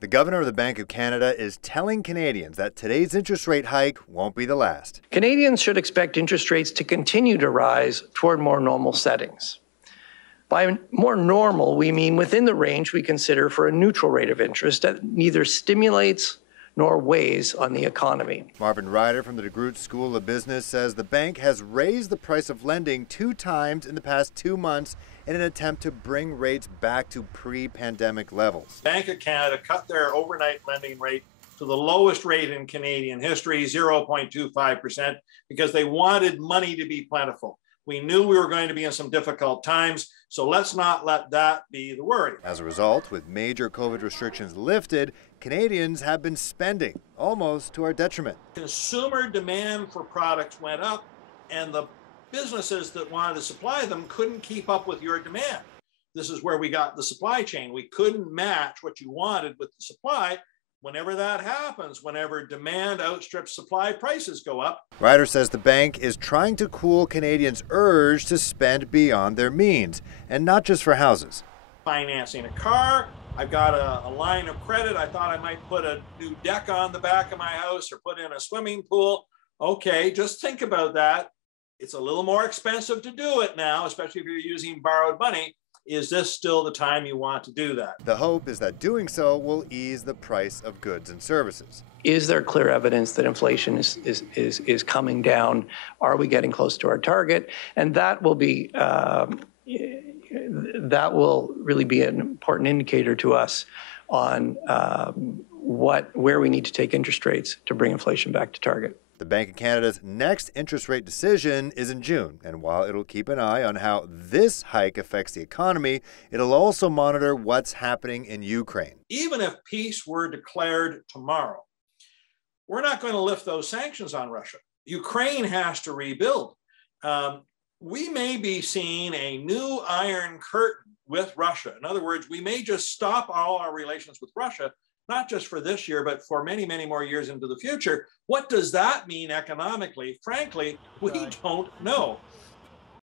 The governor of the Bank of Canada is telling Canadians that today's interest rate hike won't be the last. Canadians should expect interest rates to continue to rise toward more normal settings. By more normal, we mean within the range we consider for a neutral rate of interest that neither stimulates nor weighs on the economy. Marvin Ryder from the DeGroote School of Business says the bank has raised the price of lending 2 times in the past 2 months in an attempt to bring rates back to pre-pandemic levels. Bank of Canada cut their overnight lending rate to the lowest rate in Canadian history, 0.25%, because they wanted money to be plentiful. We knew we were going to be in some difficult times, so let's not let that be the worry. As a result, with major COVID restrictions lifted, Canadians have been spending, almost to our detriment. Consumer demand for products went up, and the businesses that wanted to supply them couldn't keep up with your demand. This is where we got the supply chain. We couldn't match what you wanted with the supply. Whenever that happens, whenever demand outstrips supply, prices go up. Ryder says the bank is trying to cool Canadians' urge to spend beyond their means, and not just for houses. Financing a car, I've got a line of credit. I thought I might put a new deck on the back of my house or put in a swimming pool. Okay, just think about that. It's a little more expensive to do it now, especially if you're using borrowed money. Is this still the time you want to do that? The hope is that doing so will ease the price of goods and services. Is there clear evidence that inflation is coming down? Are we getting close to our target? And that will be that will really be an important indicator to us on where we need to take interest rates to bring inflation back to target. The Bank of Canada's next interest rate decision is in June, and while it'll keep an eye on how this hike affects the economy, it'll also monitor what's happening in Ukraine. Even if peace were declared tomorrow, we're not going to lift those sanctions on Russia. Ukraine has to rebuild. We may be seeing a new Iron Curtain with Russia. In other words, we may just stop all our relations with Russia, not just for this year, but for many, many more years into the future. What does that mean economically? Frankly, we don't know.